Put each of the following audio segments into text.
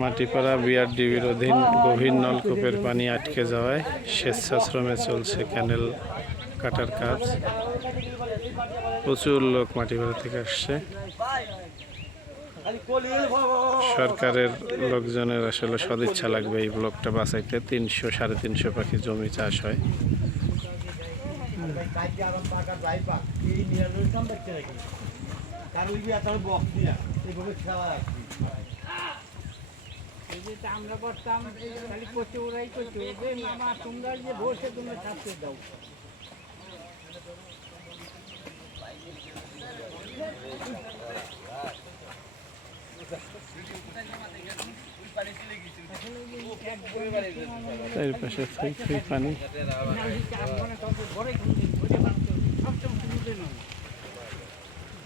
মাটিপাড়া বিআরডিবির অধীন গভীর নলকূপের পানি আটকে যাওয়ায় স্বেচ্ছাশ্রমে চলছে ক্যানেল কাটার কাজ। প্রচুর লোক মাটিপাড়া থেকে আসছে। সরকারের লোকজনের আসলে সদিচ্ছা লাগবে এই ব্লকটা বাঁচাইতে। তিনশো, সাড়ে তিনশো পাখি জমি চাষ হয়। এই যে আমরা করতাম খালি কচু ওরাই কচু যে মামা তোমরা যে বসে তোমরা ছাড়তে দাও। এর পাশে থই থই পানি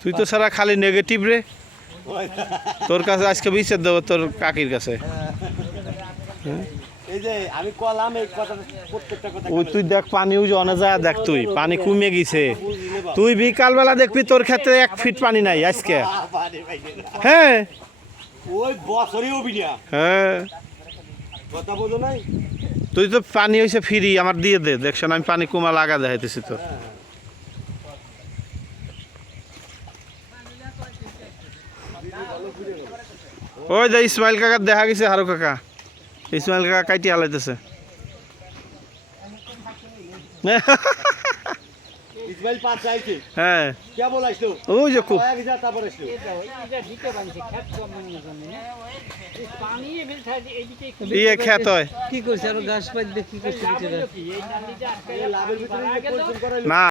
তুই তো সারা খালি নেগেটিভ রে। তোর কাছে আজকে বিচার দেবো তোর কাকির কাছে। এই যে আমি কলাম এই কথা প্রত্যেকটা কথা ওই তুই দেখ পানিও জনে যা দেখ তুই পানি কমে গেছে। তুই বিকালবেলা দেখবি তোর ক্ষেত্রে এক ফিট পানি নাই আজকে। হ্যাঁ। ওই বছরই হ্যাঁ। কথা বোঝো নাই? তুই তো পানি হয়েছে ফ্রি, আমার দিয়ে দে। দেখছেন আমি পানি কুমা লাগা দেখাইতেছি তো ওই যে ইসমাইল কাকা দেখা গেছে, হারু কাকা। ইসমাইল কাকা কাইটি হালাইতেছে। ইসমাইল পাঁচ চাইছে। হ্যাঁ। কেবল আসলো। ওই যে খুব এক হাজার তারপর আসলো। এটা খেত ইয়ে হয়। কি করছে আরও ঘাস পাত দিয়ে কি করছে না।